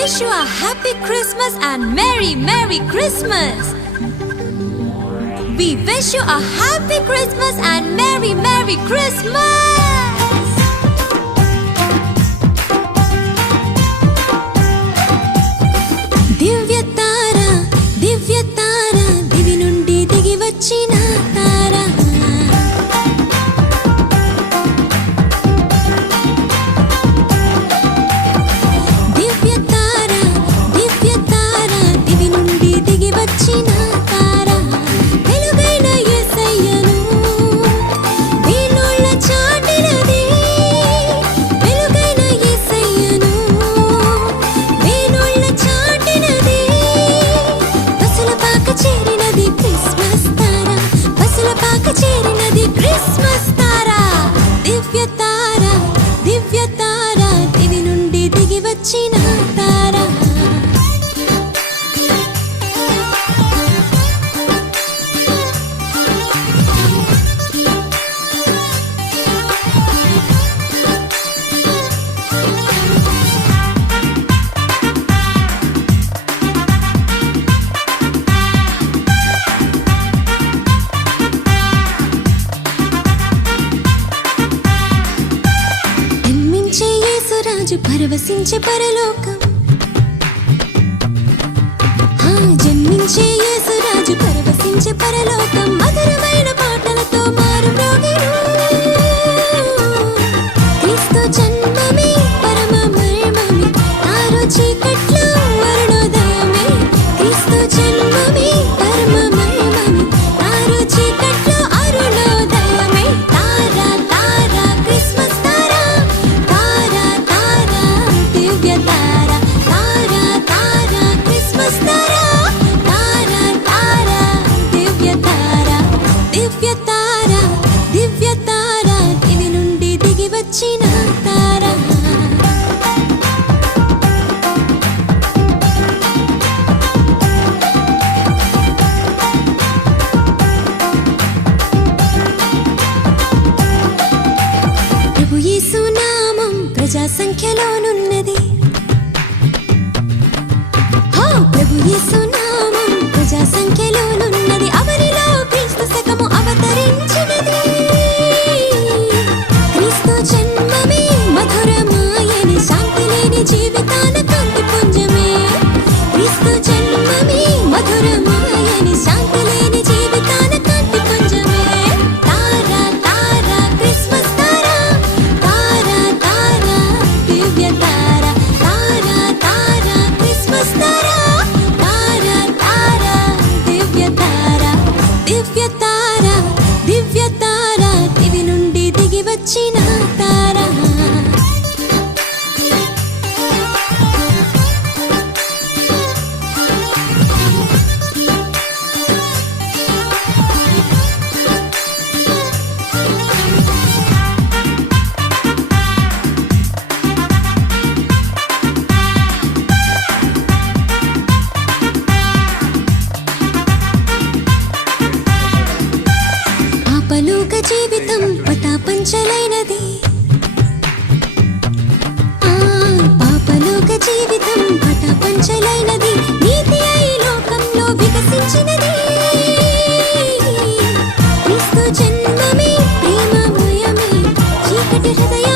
wish you a happy Christmas and Merry Christmas. We wish you a happy Christmas and Merry Christmas. దివ్య తార దివి నుండి దిగి వచ్చిన తార. దివ్య తార దివి నుండి దిగి వచ్చిన తార. వెలుగైన యేసయ్యను వీణుల చాటినది. వెలుగైన యేసయ్యను వీణుల చాటినది. బసుల పాక చేరినది క్రిస్మస్ తార. బసుల పాక చేరినది క్రిస్మస్ తార. దివ్య తార దివి నుండి దిగి వచ్చిన తార. జన్మించే యేసురాజు పరవశించే పరలోకం. జన్మించే యేసురాజు పరవశించే పరలోకం. మధురమైన పాటలతో మారు మ్రోగెను. క్రీస్తు జన్మమే పరమ మర్మమే. తారో చీకట్లో అరుణోదయమే. క్రీస్తు జన్మమే పరమ మర్మమే. తారో చీకట్లో అరుణోదయమే. తార క్రిస్మస్ తార. తార దివ్య తార. తార క్రిస్మస్ తార. తార దివ్య తార. దివ్య తార దివి నుండి దిగి వచ్చిన తార. ప్రభు యేసు నామం ప్రజా సంఖ్యలోనున్నది. ప్రభు యేసు నామం ప్రజా సంఖ్యలోనున్నది. అవనిలో క్రీస్తు శకము అవతరించినది. క్రీస్తు జన్మమే మధురమాయని శాంతి లేని జీవితాన కాంతి పుంజమే. క్రీస్తు జన్మమే మధురమాయని శాంతి లేని జీవితాన కాంతి పుంజమే. తార క్రిస్మస్ తార. తార దివ్య తార. తార క్రిస్మస్ తార. తార దివ్య తార. దివ్య తార దివి నుండి దిగి వచ్చిన తార. పాపలోక జీవితం పటాపంచలైనది. పాపలోక జీవితం పటాపంచలైనది. నీతి అయి లోకంలో వికసించినది. క్రీస్తు జన్మమే ప్రేమమయమే. చీకటి హృదయ